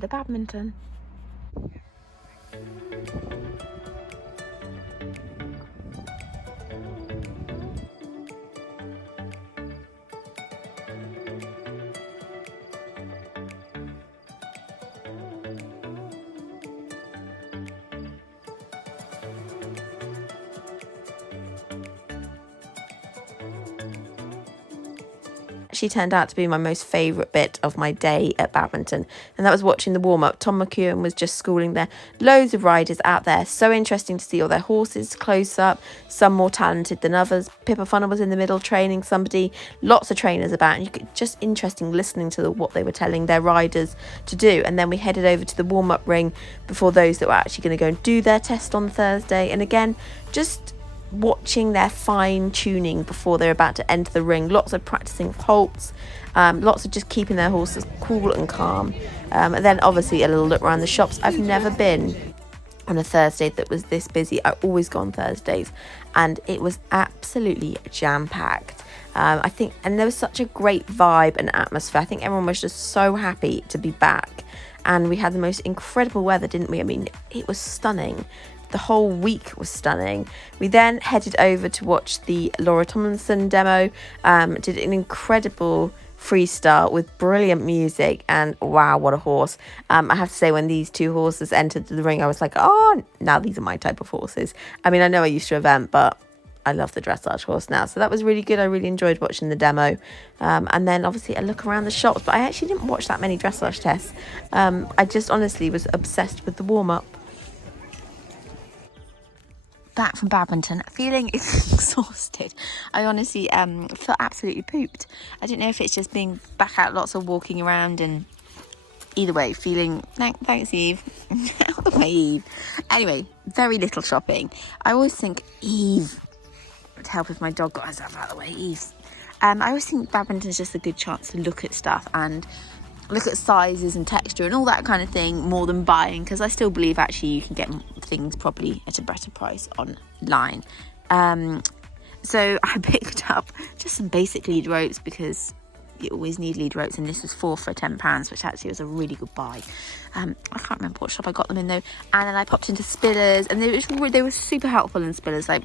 the badminton. She turned out to be my most favourite bit of my day at badminton, and that was watching the warm-up. Tom McEwen was just schooling there. Loads of riders out there. So interesting to see all their horses close up, some more talented than others. Pippa Funnell was in the middle training somebody. Lots of trainers about, and you could just interesting listening to what they were telling their riders to do. And then we headed over to the warm-up ring before those that were actually going to go and do their test on Thursday. And again, just watching their fine tuning before they're about to enter the ring. Lots of practicing halts, lots of just keeping their horses cool and calm, and then obviously a little look around the shops. I've never been on a Thursday that was this busy. I always go on Thursdays, and it was absolutely jam-packed. I think, and there was such a great vibe and atmosphere. I think everyone was just so happy to be back, and we had the most incredible weather, didn't we? I mean, it was stunning. The whole week was stunning. We then headed over to watch the Laura Tomlinson demo. Did an incredible freestyle with brilliant music, and wow, what a horse. I have to say, when these two horses entered the ring, I was like, oh, now these are my type of horses. I mean, I know I used to event, but I love the dressage horse now. So that was really good. I really enjoyed watching the demo. And then obviously a look around the shops, but I actually didn't watch that many dressage tests. I just honestly was obsessed with the warm-up. Back from badminton, feeling exhausted. I honestly felt absolutely pooped. I don't know if it's just being back out, lots of walking around, and either way, feeling thanks Eve. Out of the way, Eve. Anyway, very little shopping. I always think Eve to help if my dog got herself out of the way. Eve. I always think badminton's just a good chance to look at stuff and look at sizes and texture and all that kind of thing more than buying, because I still believe actually you can get things probably at a better price online. So I picked up just some basic lead ropes, because you always need lead ropes, and this was 4 for £10, which actually was a really good buy. I can't remember what shop I got them in though. And then I popped into Spillers, and they were super helpful in Spillers, like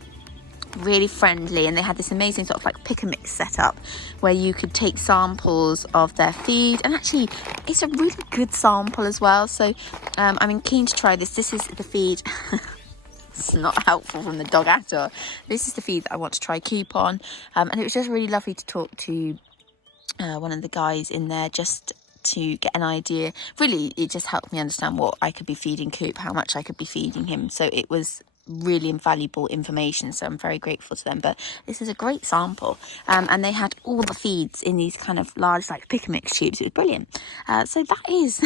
really friendly, and they had this amazing sort of like pick and mix setup where you could take samples of their feed, and actually it's a really good sample as well. So I'm keen to try this. This is the feed. It's not helpful from the dog at all. This is the feed that I want to try coupon, and it was just really lovely to talk to one of the guys in there just to get an idea. Really, it just helped me understand what I could be feeding Coop, how much I could be feeding him. So it was really invaluable information, so I'm very grateful to them. But this is a great sample, and they had all the feeds in these kind of large like pick and mix tubes. It was brilliant. So that is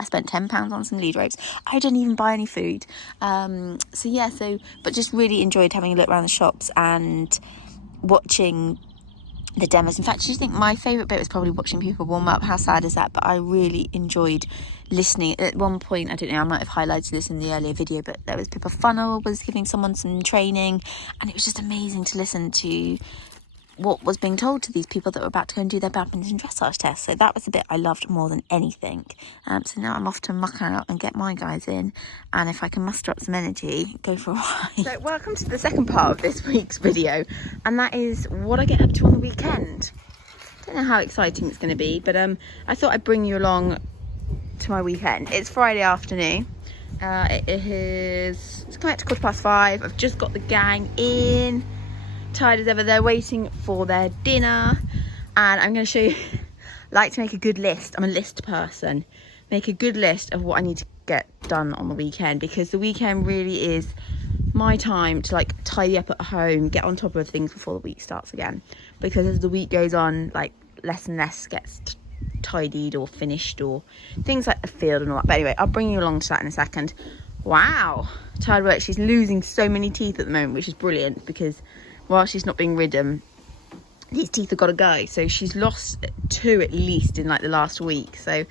I spent £10 on some lead ropes. I didn't even buy any food, but just really enjoyed having a look around the shops and watching the demos. In fact, do you think my favourite bit was probably watching people warm up? How sad is that? But I really enjoyed listening. At one point, I don't know, I might have highlighted this in the earlier video, but there was Pippa Funnell was giving someone some training, and it was just amazing to listen to what was being told to these people that were about to go and do their badminton dressage test. So that was the bit I loved more than anything. So now I'm off to muck out and get my guys in, and if I can muster up some energy, go for a ride. So welcome to the second part of this week's video, and that is what I get up to on the weekend. Don't know how exciting it's going to be, but I thought I'd bring you along to my weekend. It's Friday afternoon. It's coming up to 5:15. I've just got the gang in, tired as ever. They're waiting for their dinner, and I'm going to show you. I like to make a good list. I'm a list person. Make a good list of what I need to get done on the weekend, because the weekend really is my time to like tidy up at home, get on top of things before the week starts again, because as the week goes on, like less and less gets tidied or finished, or things like the field and all that. But anyway, I'll bring you along to that in a second. Wow, tired work. She's losing so many teeth at the moment, which is brilliant, because while she's not being ridden, these teeth have got to go. So she's lost 2 at least in like the last week, so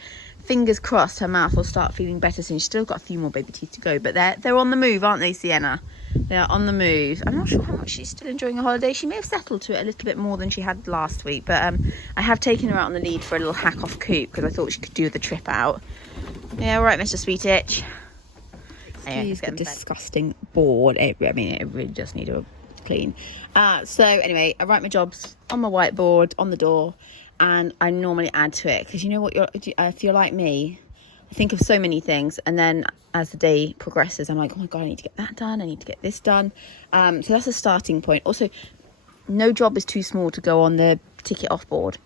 fingers crossed her mouth will start feeling better soon. She's still got a few more baby teeth to go, but they're on the move, aren't they, Sienna? They are on the move. I'm not sure how much she's still enjoying her holiday. She may have settled to it a little bit more than she had last week, but I have taken her out on the lead for a little hack off coop because I thought she could do the trip out. Yeah, all right, Mr. Sweetitch. Anyway, it's a disgusting board. I mean, it really does need a clean. So anyway, I write my jobs on my whiteboard on the door, and I normally add to it because you know what, if you're like me, I think of so many things, and then as the day progresses, I'm like, oh my god, I need to get that done, I need to get this done. So that's a starting point. Also, no job is too small to go on the tick it off board,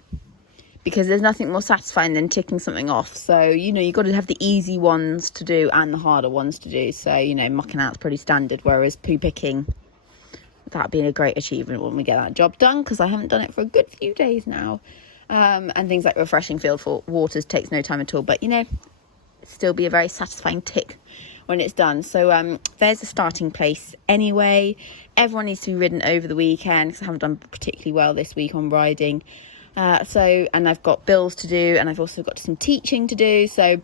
because there's nothing more satisfying than ticking something off. So, you know, you've got to have the easy ones to do and the harder ones to do. So, you know, mucking out's pretty standard, whereas poo picking, that'd be a great achievement when we get that job done, because I haven't done it for a good few days now. And things like refreshing field for waters takes no time at all, but, you know, still be a very satisfying tick when it's done. So there's a starting place anyway. Everyone needs to be ridden over the weekend, because I haven't done particularly well this week on riding. And I've got bills to do, and I've also got some teaching to do, so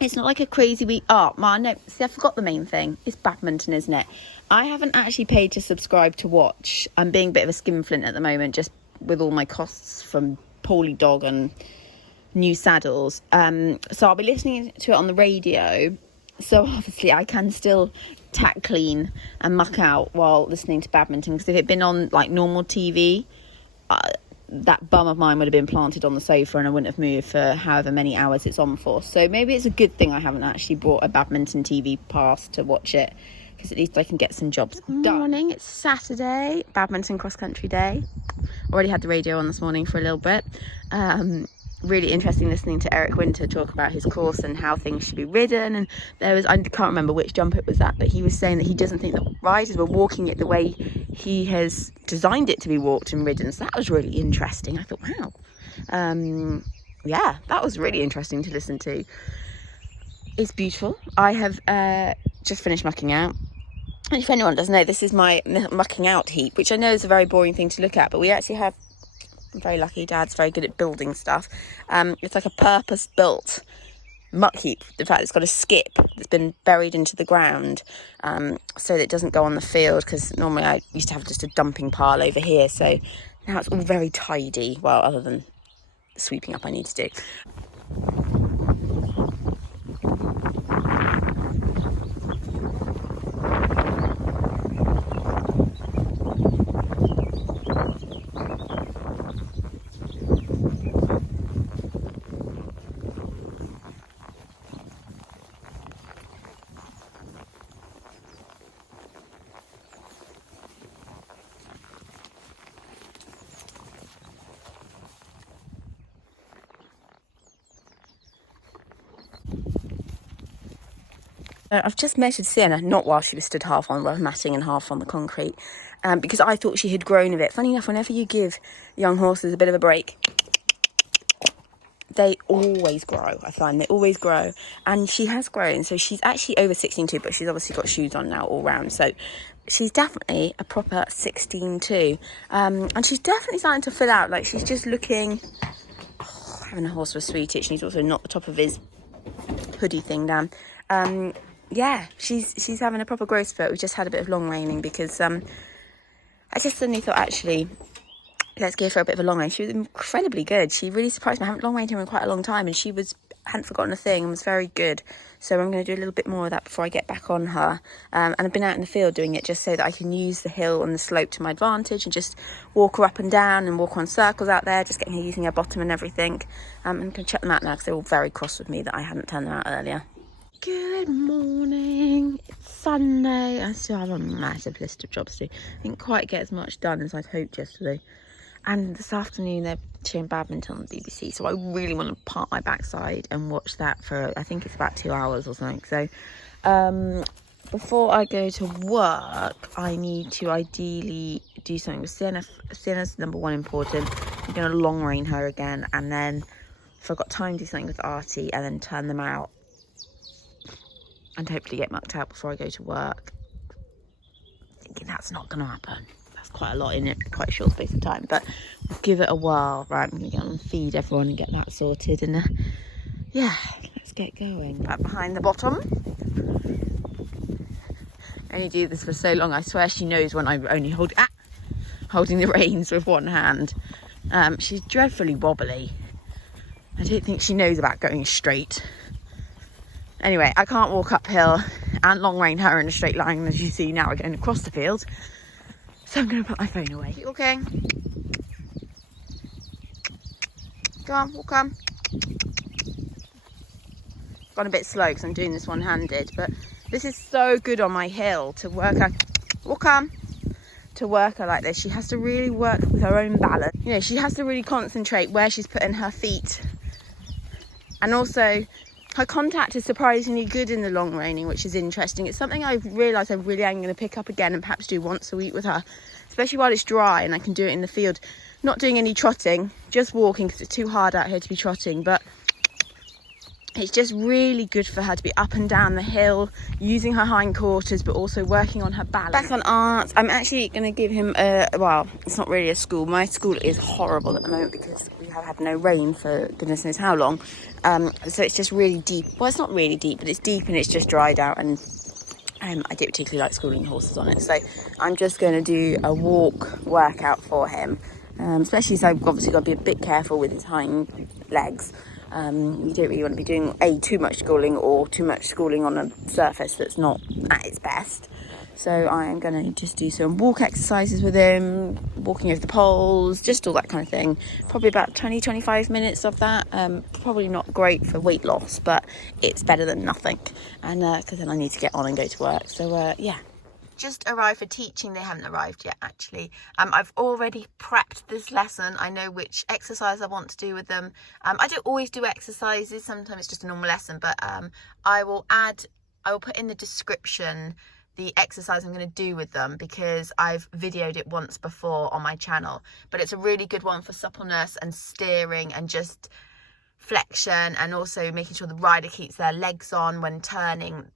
it's not like a crazy week. Oh man, no, see, I forgot the main thing. It's badminton, isn't it? I haven't actually paid to subscribe to watch. I'm being a bit of a skinflint at the moment, just with all my costs from Poly Dog and new saddles. So I'll be listening to it on the radio, so obviously I can still tack clean and muck out while listening to badminton, because if it had been on like normal TV, that bum of mine would have been planted on the sofa and I wouldn't have moved for however many hours it's on for. So maybe it's a good thing I haven't actually bought a badminton TV pass to watch it, because at least I can get some jobs done. Good morning, it's Saturday, badminton cross country day. Already had the radio on this morning for a little bit. Really interesting listening to Eric Winter talk about his course and how things should be ridden. And I can't remember which jump it was at, but he was saying that he doesn't think that riders were walking it the way he has designed it to be walked and ridden. So that was really interesting. I thought, wow. Yeah, that was really interesting to listen to. It's beautiful. I have just finished mucking out. And if anyone doesn't know, this is my mucking out heap, which I know is a very boring thing to look at, but we actually have, I'm very lucky, Dad's very good at building stuff. It's like a purpose-built muck heap. In fact, it's got a skip that's been buried into the ground, so that it doesn't go on the field, because normally I used to have just a dumping pile over here. So now it's all very tidy, well, other than the sweeping up I need to do. I've just measured Sienna, not while she was stood half on the matting and half on the concrete, because I thought she had grown a bit. Funny enough, whenever you give young horses a bit of a break, they always grow. I find they always grow, and she has grown. So she's actually over 16.2, but she's obviously got shoes on now all round. So she's definitely a proper 16.2, and she's definitely starting to fill out. Like, she's just looking. Oh, having a horse with Sweetitch, and he's also not the top of his hoodie thing down. Yeah, she's having a proper growth spurt. We just had a bit of long reining because I just suddenly thought, actually, let's give her a bit of a long rein. She was incredibly good. She really surprised me. I haven't long reined her in quite a long time, and she hadn't forgotten a thing and was very good. So I'm going to do a little bit more of that before I get back on her. And I've been out in the field doing it just so that I can use the hill and the slope to my advantage and just walk her up and down and walk on circles out there, just getting her using her bottom and everything. I'm going to check them out now because they're all very cross with me that I hadn't turned them out earlier. Good morning, it's Sunday. I still have a massive list of jobs to do. I didn't quite get as much done as I'd hoped yesterday. And this afternoon they're showing badminton on the BBC, so I really want to park my backside and watch that for, I think it's about 2 hours or something. So before I go to work, I need to ideally do something with Sienna. Sienna's number one important. I'm going to long rein her again, and then if I've got time, do something with Artie, and then turn them out and hopefully get mucked out before I go to work. Thinking that's not going to happen. That's quite a lot in it, quite a short space of time, but we'll give it a whirl. Right, I'm going to go and feed everyone and get that sorted, and yeah, let's get going. Back behind the bottom. only do this for so long. I swear she knows when I'm only holding the reins with one hand. She's dreadfully wobbly. I don't think she knows about going straight. Anyway, I can't walk uphill and long rein her in a straight line, as you see now. We're going across the field, so I'm going to put my phone away. Keep walking. Go on, walk on. Gone a bit slow because I'm doing this one-handed, but this is so good on my hill to work her. Walk on. To work her like this, she has to really work with her own balance. You know, she has to really concentrate where she's putting her feet, and also her contact is surprisingly good in the long reining, which is interesting. It's something I've realised I really am going to pick up again and perhaps do once a week with her, especially while it's dry and I can do it in the field. Not doing any trotting, just walking because it's too hard out here to be trotting, but it's just really good for her to be up and down the hill, using her hindquarters, but also working on her balance. Back on art, I'm actually going to give him well, it's not really a school. My school is horrible at the moment because we have had no rain for goodness knows how long. So it's just really deep. Well, it's not really deep, but it's deep and it's just dried out, and I don't particularly like schooling horses on it. So I'm just going to do a walk workout for him, especially so I've obviously got to be a bit careful with his hind legs. You don't really want to be doing too much schooling or too much schooling on a surface that's not at its best. So I am going to just do some walk exercises with him, walking over the poles, just all that kind of thing. Probably about 20-25 minutes of that. Probably not great for weight loss, but it's better than nothing. And because then I need to get on and go to work. So yeah. Just arrived for teaching. They haven't arrived yet, actually. I've already prepped this lesson. I know which exercise I want to do with them. I don't always do exercises. Sometimes it's just a normal lesson, but I will put in the description the exercise I'm going to do with them, because I've videoed it once before on my channel. But it's a really good one for suppleness and steering and just flexion, and also making sure the rider keeps their legs on when turning.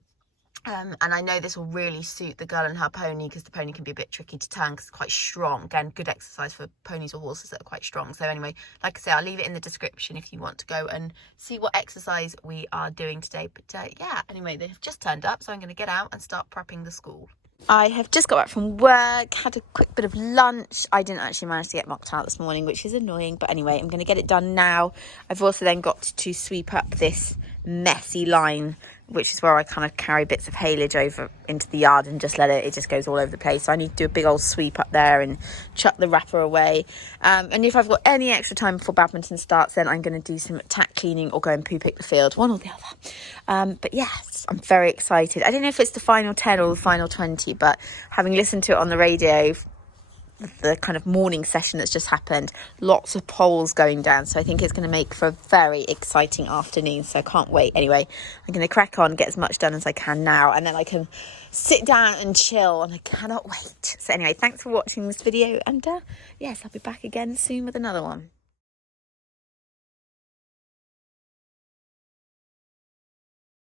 And I know this will really suit the girl and her pony, because the pony can be a bit tricky to turn because it's quite strong. Again, good exercise for ponies or horses that are quite strong. So anyway, like I say, I'll leave it in the description if you want to go and see what exercise we are doing today. But yeah, anyway, they've just turned up, so I'm going to get out and start prepping the school. I have just got back from work, had a quick bit of lunch. I didn't actually manage to get mocked out this morning, which is annoying. But anyway, I'm going to get it done now. I've also then got to sweep up this messy line, which is where I kind of carry bits of haylage over into the yard and just let it just goes all over the place. So I need to do a big old sweep up there and chuck the wrapper away. And if I've got any extra time before badminton starts, then I'm going to do some tack cleaning or go and poo pick the field, one or the other. But yes, I'm very excited. I don't know if it's the final 10 or the final 20, but having listened to it on the radio, the kind of morning session that's just happened, lots of polls going down, so I think it's going to make for a very exciting afternoon, so I can't wait. Anyway, I'm going to crack on, get as much done as I can now, and then I can sit down and chill, and I cannot wait. So anyway, thanks for watching this video, and yes, I'll be back again soon with another one.